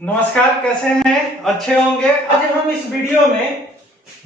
नमस्कार, कैसे हैं? अच्छे होंगे। आज हम इस वीडियो में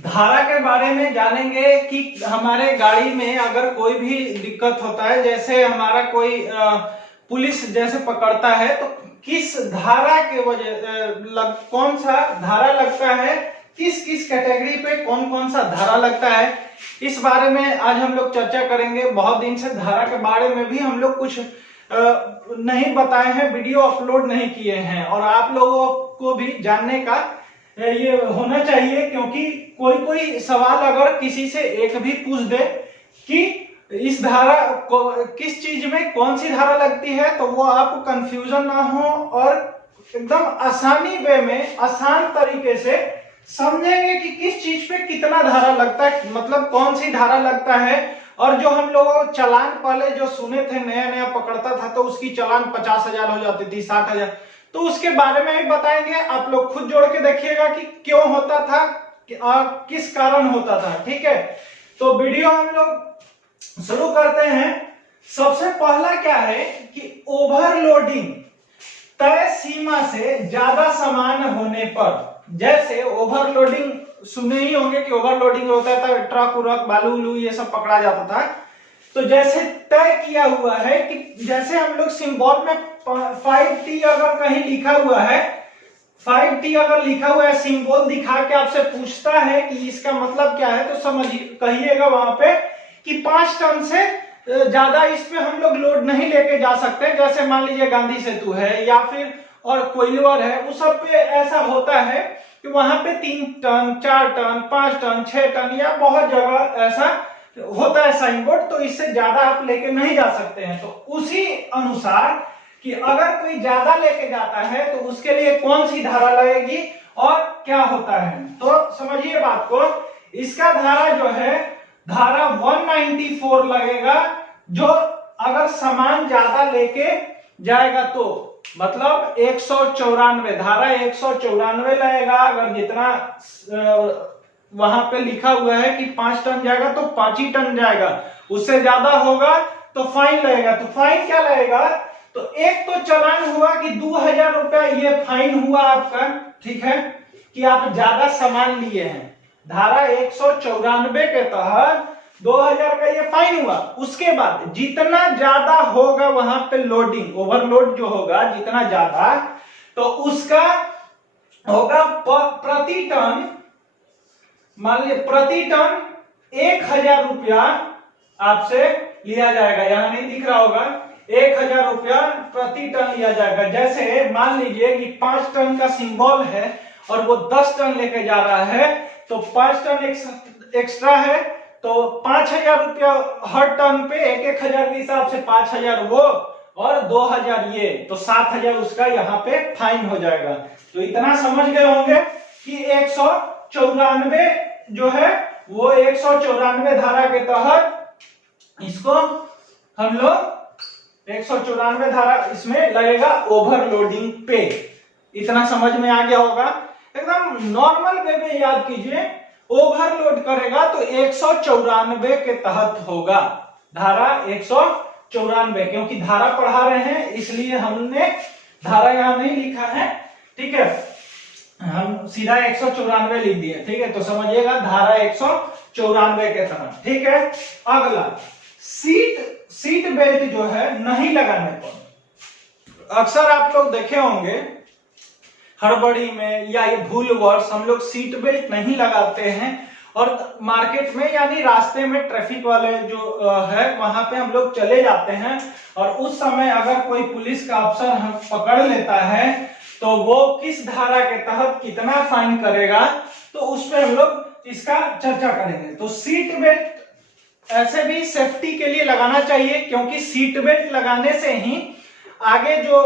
धारा के बारे में जानेंगे कि हमारे गाड़ी में अगर कोई भी दिक्कत होता है, जैसे हमारा कोई पुलिस जैसे पकड़ता है तो किस धारा के वजह कौन सा धारा लगता है, किस किस कैटेगरी पे कौन कौन सा धारा लगता है, इस बारे में आज हम लोग चर्चा करेंगे। बहुत दिन से धारा के बारे में भी हम लोग कुछ नहीं बताए हैं, वीडियो अपलोड नहीं किए हैं और आप लोगों को भी जानने का ये होना चाहिए, क्योंकि कोई कोई सवाल अगर किसी से एक भी पूछ दे कि इस धारा को किस चीज में कौन सी धारा लगती है, तो वो आपको कंफ्यूजन ना हो और एकदम आसानी वे में आसान तरीके से समझेंगे कि किस चीज पे कितना धारा लगता है, मतलब कौन सी धारा लगता है। और जो हम लोग चालान पहले जो सुने थे, नया नया पकड़ता था तो उसकी चालान 50,000 हो जाती थी, 60,000, तो उसके बारे में भी बताएंगे। आप लोग खुद जोड़ के देखिएगा कि क्यों होता था, किस कारण होता था। ठीक है, तो वीडियो हम लोग शुरू करते हैं। सबसे पहला क्या है कि ओवरलोडिंग, तय सीमा से ज्यादा सामान होने पर, जैसे ओवरलोडिंग सुने ही होंगे कि ओवरलोडिंग होता था, ट्रक उरक बालू उलू ये सब पकड़ा जाता था। तो जैसे तय किया हुआ है कि जैसे हम लोग सिंबल में 5T अगर कहीं लिखा हुआ है, 5T अगर लिखा हुआ है, सिंबल दिखा के आपसे पूछता है कि इसका मतलब क्या है, तो समझिए कहिएगा वहां पे कि 5 टन से ज्यादा इस पे हम लोग लोड नहीं लेके जा सकते। जैसे मान लीजिए गांधी सेतु है या फिर और कोइलवर है, उस सब पे ऐसा होता है कि वहां पे 3 टन 4 टन 5 टन 6 टन या बहुत जगह ऐसा होता है साइन बोर्ड, तो इससे ज्यादा आप लेके नहीं जा सकते हैं। तो उसी अनुसार कि अगर कोई ज्यादा लेके जाता है तो उसके लिए कौन सी धारा लगेगी और क्या होता है, तो समझिए बात को। इसका धारा जो है धारा 194 लगेगा, जो अगर सामान ज्यादा लेके जाएगा तो मतलब 194 धारा 194 लगेगा। अगर जितना वहां पे लिखा हुआ है कि 5 टन जाएगा तो 5 ही टन जाएगा, उससे ज्यादा होगा तो फाइन लगेगा। तो फाइन क्या लगेगा, तो एक तो चालान हुआ कि 2,000 रुपया ये फाइन हुआ आपका, ठीक है, कि आप ज्यादा सामान लिए हैं। धारा 194 के तहत 2,000 का ये फाइन हुआ। उसके बाद जितना ज्यादा होगा वहां पे लोडिंग, ओवरलोड जो होगा जितना ज्यादा, तो उसका होगा प्रति टन, मान लीजिए प्रति टन 1,000 रुपया आपसे लिया जाएगा। यहां नहीं दिख रहा होगा, 1,000 रुपया प्रति टन लिया जाएगा। जैसे मान लीजिए कि 5 टन का सिंबल है और वो 10 टन लेके जा रहा है, तो 5 टन एक्स्ट्रा है, तो 5,000 रुपया हर टन पे 1,000 के हिसाब से 5,000 वो और 2,000 ये, तो 7,000 उसका यहाँ पे फाइन हो जाएगा। तो इतना समझ गए होंगे कि 194 जो है वो 194 धारा के तहत इसको हम लोग 194 धारा इसमें लगेगा ओवरलोडिंग पे। इतना समझ में आ गया होगा। एकदम नॉर्मल वे में याद कीजिए, ओवरलोड करेगा तो 194 के तहत होगा, धारा 194। क्योंकि धारा पढ़ा रहे हैं इसलिए हमने धारा यहां नहीं लिखा है, ठीक है, हम सीधा 194 लिख दिए। ठीक है, तो समझिएगा धारा 194 के तहत। ठीक है, अगला सीट बेल्ट जो है नहीं लगाने पर, अक्सर आप लोग देखे होंगे हड़बड़ी में या ये भूलवश हम लोग सीट बेल्ट नहीं लगाते हैं और मार्केट में यानी रास्ते में ट्रैफिक वाले जो है वहां पे हम लोग चले जाते हैं और उस समय अगर कोई पुलिस का अफसर हम पकड़ लेता है तो वो किस धारा के तहत कितना फाइन करेगा, तो उस पर हम लोग इसका चर्चा करेंगे। तो सीट बेल्ट ऐसे भी सेफ्टी के लिए लगाना चाहिए, क्योंकि सीट बेल्ट लगाने से ही आगे जो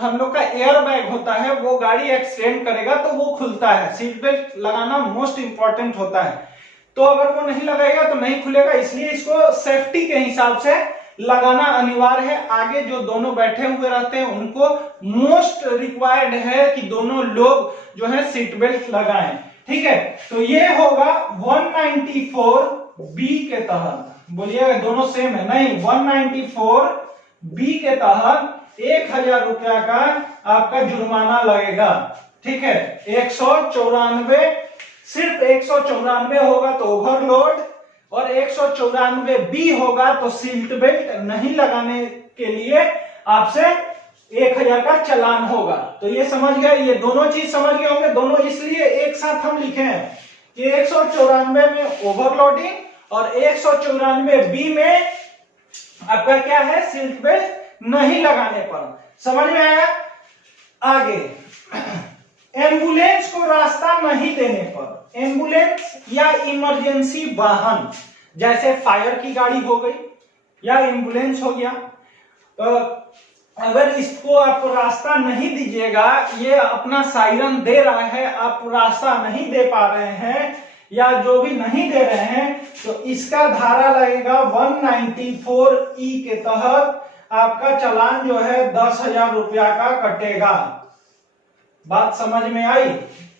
हम लोग का एयर बैग होता है वो गाड़ी एक्सीडेंट करेगा तो वो खुलता है। सीट बेल्ट लगाना मोस्ट इंपॉर्टेंट होता है, तो अगर वो नहीं लगाएगा तो नहीं खुलेगा, इसलिए इसको सेफ्टी के हिसाब से लगाना अनिवार्य है। आगे जो दोनों बैठे हुए रहते हैं उनको मोस्ट रिक्वायर्ड है कि दोनों लोग जो है सीट बेल्ट लगाएं। ठीक है, तो ये होगा 194 बी के तहत, बोलिएगा दोनों सेम है नहीं, 194 बी के तहत 1,000 रुपया का आपका जुर्माना लगेगा। ठीक है, 194, सिर्फ 194 होगा तो ओवरलोड, और 194 बी होगा तो सीट बेल्ट नहीं लगाने के लिए आपसे 1000 का चालान होगा। तो ये समझ गए, ये दोनों चीज समझ गए होंगे। दोनों इसलिए एक साथ हम लिखे हैं कि 194 में ओवरलोडिंग और 194 बी में आपका क्या है, सीट बेल्ट नहीं लगाने पर। समझ में आया? आगे, एम्बुलेंस को रास्ता नहीं देने पर, एम्बुलेंस या इमरजेंसी वाहन जैसे फायर की गाड़ी हो गई या एम्बुलेंस हो गया, अगर इसको आप रास्ता नहीं दीजिएगा, ये अपना सायरन दे रहा है, आप रास्ता नहीं दे पा रहे हैं या जो भी नहीं दे रहे हैं, तो इसका धारा लगेगा 194E के तहत आपका चालान जो है 10,000 रुपया का कटेगा। बात समझ में आई?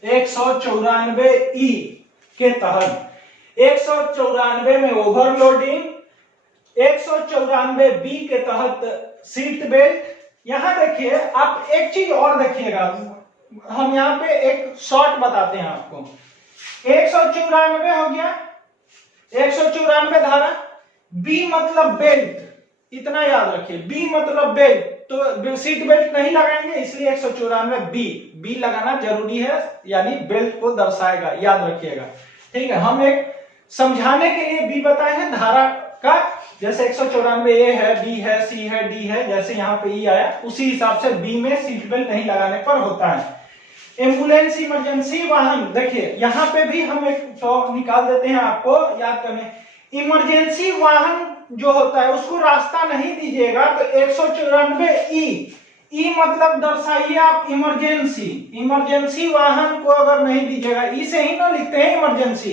194E के तहत, 194 में ओवरलोडिंग, 194B के तहत सीट बेल्ट। यहां देखिए, आप एक चीज और देखिएगा, हम यहां पे एक शॉर्ट बताते हैं आपको। 194 हो गया, 194 धारा, बी मतलब बेल्ट, इतना याद रखिए, बी मतलब बेल्ट, तो सीट बेल्ट नहीं लगाएंगे, इसलिए 194 बी लगाना जरूरी है, यानी बेल्ट को दर्शाएगा, याद रखिएगा। ठीक है, हम एक समझाने के लिए बी बताए हैं धारा का, जैसे 194 ए है, बी है, सी है, डी है, जैसे यहाँ पे ई आया, उसी हिसाब से बी में सीट बेल्ट नहीं लगाने पर होता है। एम्बुलेंस इमरजेंसी वाहन, देखिए यहाँ पे भी हम एक तो निकाल देते हैं आपको याद करने। इमरजेंसी वाहन जो होता है उसको रास्ता नहीं दीजिएगा तो 194E मतलब दर्शाइए आप इमरजेंसी, इमरजेंसी वाहन को अगर नहीं दीजिएगा, ई से ही ना लिखते हैं इमरजेंसी,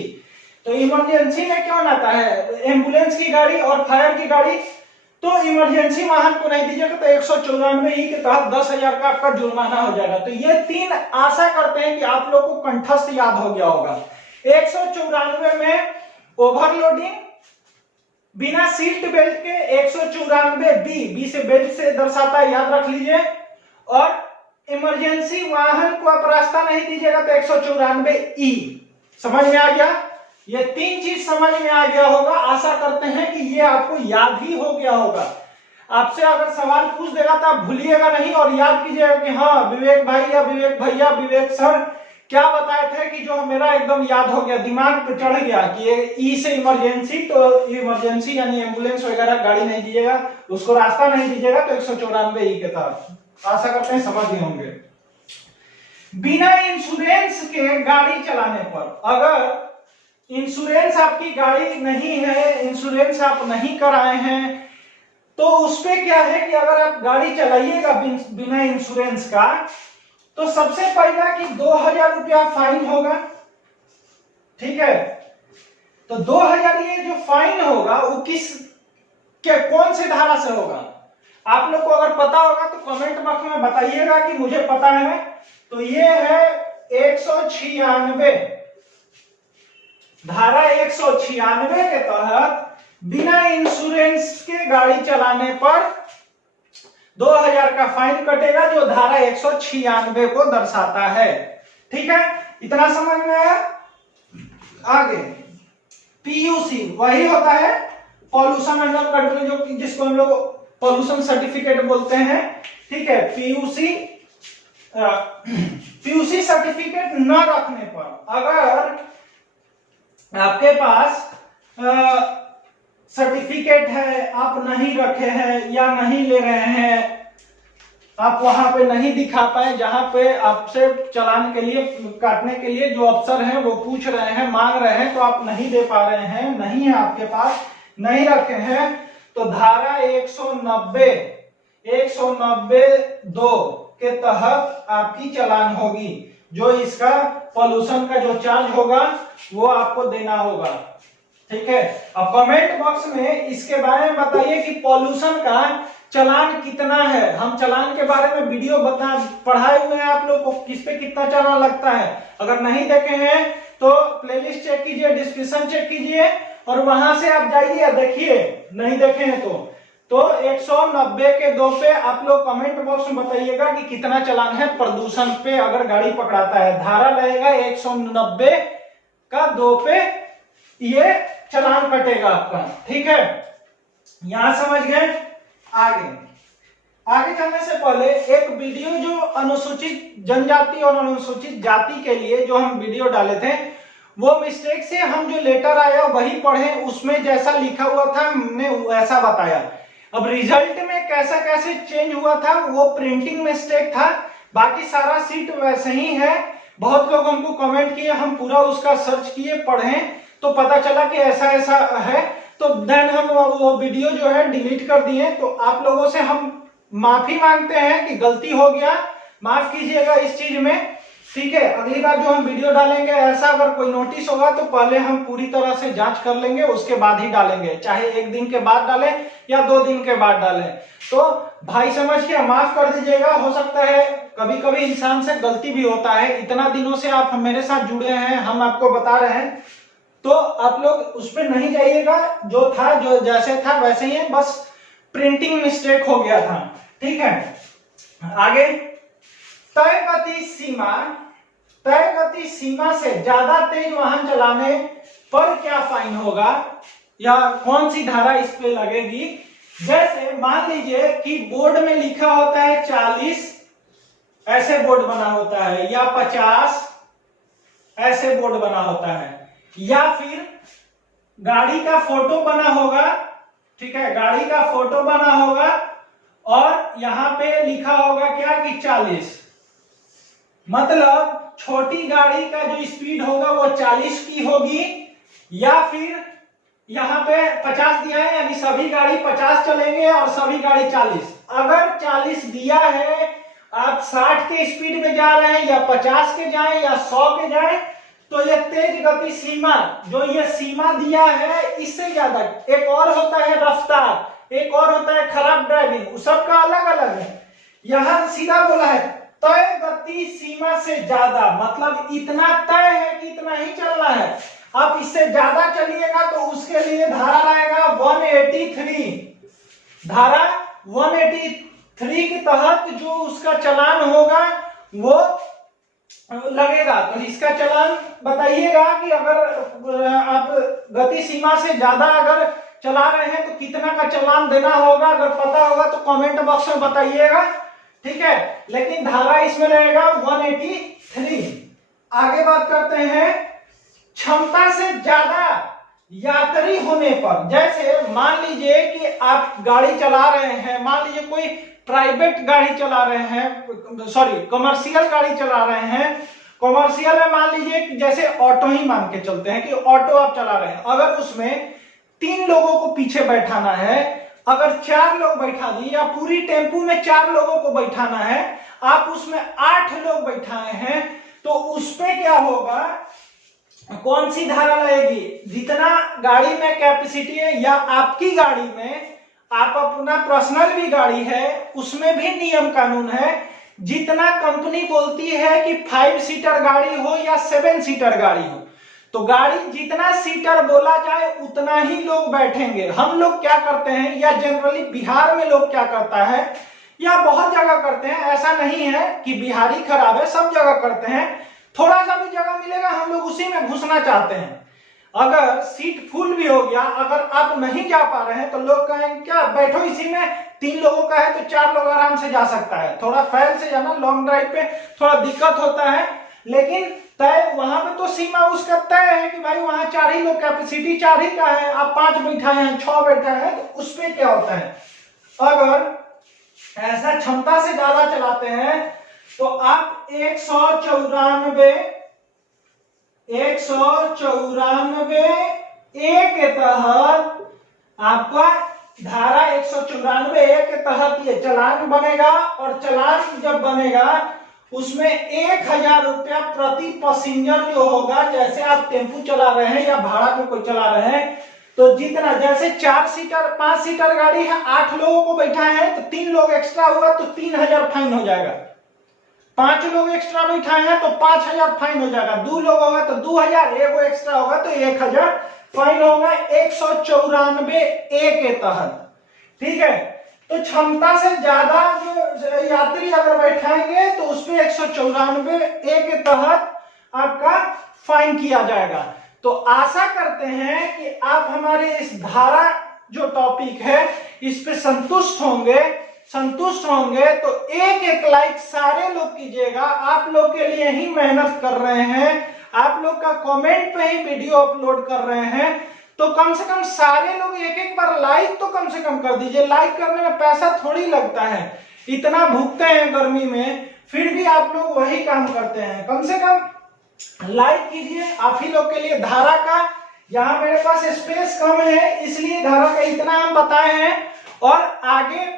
तो इमरजेंसी में क्यों आता है एम्बुलेंस की गाड़ी और फायर की गाड़ी, तो इमरजेंसी वाहन को नहीं दीजिएगा तो 194E के तहत 10,000 का आपका जुर्माना हो जाएगा। तो ये तीन आशा करते हैं कि आप लोग को कंठस्थ याद हो गया होगा। 194 में ओवरलोडिंग बिना सीट बेल्ट के, 194 बी से बेल्ट से दर्शाता है, याद रख लीजिए, और इमरजेंसी वाहन को आप रास्ता नहीं दीजिएगा तो 194E। समझ में आ गया? ये तीन चीज समझ में आ गया होगा, आशा करते हैं कि ये आपको याद ही हो गया होगा। आपसे अगर सवाल पूछ देगा तो आप भूलिएगा नहीं और याद कीजिएगा कि हाँ विवेक भाई या विवेक भैया, विवेक सर क्या बताए थे, कि जो मेरा एकदम याद हो गया, दिमाग पे चढ़ गया कि ये ई से इमरजेंसी, तो इमरजेंसी यानी एम्बुलेंस वगैरह गाड़ी नहीं दीजिएगा, उसको रास्ता नहीं दीजिएगा तो 194E के तहत। आशा करते हैं समझ गए होंगे। बिना इंश्योरेंस के गाड़ी चलाने पर, अगर इंश्योरेंस आपकी गाड़ी नहीं है, इंश्योरेंस आप नहीं कराए हैं, तो उसपे क्या है कि अगर आप गाड़ी चलाइएगा बिना इंश्योरेंस का, तो सबसे पहला कि 2,000 रुपया फाइन होगा। ठीक है, तो 2,000 ये जो फाइन होगा वो कौन से धारा से होगा? आप लोग को अगर पता होगा तो कमेंट बॉक्स में बताइएगा कि मुझे पता है। तो ये है 196, धारा 196 के तहत बिना इंश्योरेंस के गाड़ी चलाने पर 2,000 का फाइन कटेगा, जो धारा 196 को दर्शाता है। ठीक है, इतना समझ में आया? आगे पीयूसी वही होता है, पॉल्यूशन अंडर कंट्रोल, जो जिसको हम लोग पॉल्यूशन सर्टिफिकेट बोलते हैं। ठीक है, पीयूसी सर्टिफिकेट न रखने पर, अगर आपके पास सर्टिफिकेट है, आप नहीं रखे हैं या नहीं ले रहे हैं, आप वहां पे नहीं दिखा पाए जहां पे आपसे चालान के लिए, काटने के लिए जो अफसर हैं वो पूछ रहे हैं, मांग रहे हैं, तो आप नहीं दे पा रहे हैं, नहीं है आपके पास, नहीं रखे हैं, तो धारा 190(2) के तहत आपकी चालान होगी। जो इसका पॉल्यूशन का जो चार्ज होगा वो आपको देना होगा। ठीक है, अब कमेंट बॉक्स में इसके बारे में बताइए कि पॉल्यूशन का चालान कितना है। हम चालान के बारे में वीडियो पढ़ाए हुए हैं आप लोग को, किस पे कितना चालान लगता है। अगर नहीं देखे हैं तो प्लेलिस्ट चेक कीजिए, डिस्क्रिप्शन चेक कीजिए और वहां से आप जाइए देखिए, नहीं देखे हैं तो 190 के 2 पे आप लोग कमेंट बॉक्स में बताइएगा कि कितना चालान है प्रदूषण पे अगर गाड़ी पकड़ाता है। धारा लगेगा 190 का 2 पे ये चालान कटेगा आपका, ठीक है। यहां समझ गए। आगे चलने से पहले एक वीडियो जो अनुसूचित जनजाति और अनुसूचित जाति के लिए जो हम वीडियो डाले थे, वो मिस्टेक से हम जो लेटर आया वही पढ़े, उसमें जैसा लिखा हुआ था हमने वैसा बताया। अब रिजल्ट में कैसा कैसे चेंज हुआ था वो प्रिंटिंग मिस्टेक था, बाकी सारा सीट वैसे ही है। बहुत लोग हमको कमेंट किए, हम पूरा उसका सर्च किए, पढ़े तो पता चला कि ऐसा ऐसा है, तो देन हम वो वीडियो जो है डिलीट कर दिए। तो आप लोगों से हम माफी मांगते हैं कि गलती हो गया, माफ कीजिएगा इस चीज में, ठीक है। अगली बार जो हम वीडियो डालेंगे ऐसा अगर कोई नोटिस होगा तो पहले हम पूरी तरह से जांच कर लेंगे, उसके बाद ही डालेंगे, चाहे 1 दिन के बाद डालें या 2 दिन के बाद डालें। तो भाई समझ के माफ कर दीजिएगा, हो सकता है कभी कभी इंसान से गलती भी होता है। इतना दिनों से आप मेरे साथ जुड़े हैं, हम आपको बता रहे हैं, तो आप लोग उस पर नहीं जाइएगा। जो था जो जैसे था वैसे ही है, बस प्रिंटिंग मिस्टेक हो गया था, ठीक है। आगे तय गति सीमा से ज्यादा तेज वाहन चलाने पर क्या फाइन होगा या कौन सी धारा इस पे लगेगी। जैसे मान लीजिए कि बोर्ड में लिखा होता है 40, ऐसे बोर्ड बना होता है, या 50 ऐसे बोर्ड बना होता है, या फिर गाड़ी का फोटो बना होगा, ठीक है, गाड़ी का फोटो बना होगा और यहां पे लिखा होगा क्या कि 40, मतलब छोटी गाड़ी का जो स्पीड होगा वो 40 की होगी, या फिर यहां पे 50 दिया है यानी सभी गाड़ी 50 चलेंगे और सभी गाड़ी 40। अगर 40 दिया है, आप 60 के स्पीड में जा रहे हैं या 50 के जाएं या 100 के जाएं, तो ये तेज गति सीमा जो ये सीमा दिया है इससे ज्यादा। एक और होता है रफ्तार, एक और होता है खराब ड्राइविंग, सबका अलग अलग है। यहां सीधा बोला है तय गति सीमा से ज्यादा, मतलब इतना तय है कि इतना ही चलना है। आप इससे ज्यादा चलिएगा तो उसके लिए धारा रहेगा 183। धारा 183 के तहत जो उसका चालान होगा वो लगेगा। तो इसका चालान बताइएगा कि अगर आप गति सीमा से ज्यादा अगर चला रहे हैं तो कितना का चालान देना होगा। अगर पता होगा तो कमेंट बॉक्स में बताइएगा, ठीक है। लेकिन धारा इसमें रहेगा 183। आगे बात करते हैं क्षमता से ज्यादा यात्री होने पर। जैसे मान लीजिए कि आप गाड़ी चला रहे हैं, मान लीजिए कोई प्राइवेट गाड़ी चला रहे हैं, सॉरी कमर्शियल गाड़ी चला रहे हैं। कमर्शियल में मान लीजिए कि जैसे ऑटो ही मान के चलते हैं कि ऑटो आप चला रहे हैं, अगर उसमें 3 लोगों को पीछे बैठाना है, अगर 4 लोग बैठा दिए या पूरी टेम्पू में 4 लोगों को बैठाना है, आप उसमें 8 लोग बैठाए हैं, तो उसपे क्या होगा, कौन सी धारा लगेगी। जितना गाड़ी में कैपेसिटी है या आपकी गाड़ी में आप अपना पर्सनल भी गाड़ी है उसमें भी नियम कानून है। जितना कंपनी बोलती है कि 5 सीटर गाड़ी हो या 7 सीटर गाड़ी हो, तो गाड़ी जितना सीटर बोला जाए उतना ही लोग बैठेंगे। हम लोग क्या करते हैं, या जनरली बिहार में लोग क्या करता है या बहुत जगह करते हैं, ऐसा नहीं है कि बिहारी खराब है, सब जगह करते हैं। थोड़ा सा भी जगह मिलेगा हम लोग उसी में घुसना चाहते हैं। अगर सीट फुल भी हो गया, अगर आप नहीं जा पा रहे हैं तो लोग कहेंगे क्या बैठो इसी में, 3 लोगों का है तो 4 लोग आराम से जा सकता है। थोड़ा फैल से जाना, लॉन्ग ड्राइव पे थोड़ा दिक्कत होता है, लेकिन तय वहां पे तो सीमा उसका तय है कि भाई वहां 4 ही लोग, कैपेसिटी 4 ही का है, आप 5 बैठाए हैं, 6 बैठाए हैं, तो उस पे क्या होता है, अगर ऐसा क्षमता से ज्यादा चलाते हैं तो आप 194 ए के तहत आपका धारा 194 ए के तहत ये चालान बनेगा। और चालान जब बनेगा उसमें 1000 रुपया प्रति पैसेंजर जो होगा। जैसे आप टेम्पू चला रहे हैं या भाड़ा में कोई चला रहे हैं, तो जितना जैसे 4 सीटर 5 सीटर गाड़ी है, 8 लोगों को बैठाए हैं तो 3 लोग एक्स्ट्रा हुआ तो 3000 फाइन हो जाएगा। 5 लोग एक्स्ट्रा बैठाए हैं तो 5000 फाइन हो जाएगा। 2 लोग होगा तो 2000, एगो एक्स्ट्रा होगा तो 1000 फाइन होगा 194 ए के तहत, ठीक है। तो क्षमता से ज्यादा जो यात्री अगर बैठाएंगे तो उसमें 194 ए के तहत आपका फाइन किया जाएगा। तो आशा करते हैं कि आप हमारे इस धारा जो टॉपिक है इस पे संतुष्ट होंगे तो एक लाइक सारे लोग कीजिएगा। आप लोग के लिए ही मेहनत कर रहे हैं, आप लोग का कमेंट पे ही वीडियो अपलोड कर रहे हैं, तो कम से कम सारे लोग एक बार लाइक तो कम से कम कर दीजिए। लाइक करने में पैसा थोड़ी लगता है, इतना भुगते हैं गर्मी में, फिर भी आप लोग वही काम करते हैं। कम से कम लाइक कीजिए। आप ही लोग के लिए धारा का, यहाँ मेरे पास स्पेस कम है इसलिए धारा का इतना हम बताए हैं, और आगे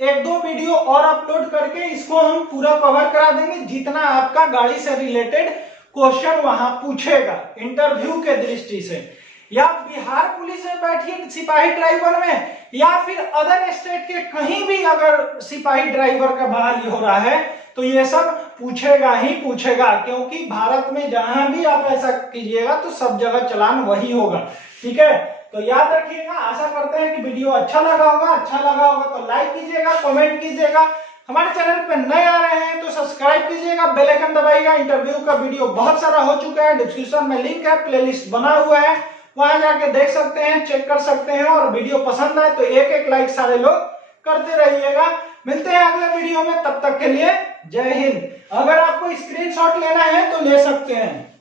1-2 वीडियो और अपलोड करके इसको हम पूरा कवर करा देंगे, जितना आपका गाड़ी से रिलेटेड क्वेश्चन वहां पूछेगा इंटरव्यू के दृष्टि से, या बिहार पुलिस में बैठिए सिपाही ड्राइवर में, या फिर अदर स्टेट के कहीं भी अगर सिपाही ड्राइवर का बहाली हो रहा है तो ये सब पूछेगा ही पूछेगा, क्योंकि भारत में जहां भी आप ऐसा कीजिएगा तो सब जगह चलान वही होगा। ठीक है, तो याद रखिएगा। आशा करते हैं कि वीडियो अच्छा लगा होगा तो लाइक कीजिएगा, कमेंट कीजिएगा। हमारे चैनल पे नए आ रहे हैं तो सब्सक्राइब कीजिएगा, बेल आइकन दबाइएगा। इंटरव्यू का वीडियो बहुत सारा हो चुका है, डिस्क्रिप्शन में लिंक है, प्लेलिस्ट बना हुआ है, वहां जाके देख सकते हैं, चेक कर सकते हैं। और वीडियो पसंद आए तो एक लाइक सारे लोग करते रहिएगा। मिलते हैं अगले वीडियो में, तब तक के लिए जय हिंद। अगर आपको स्क्रीनशॉट लेना है तो ले सकते हैं।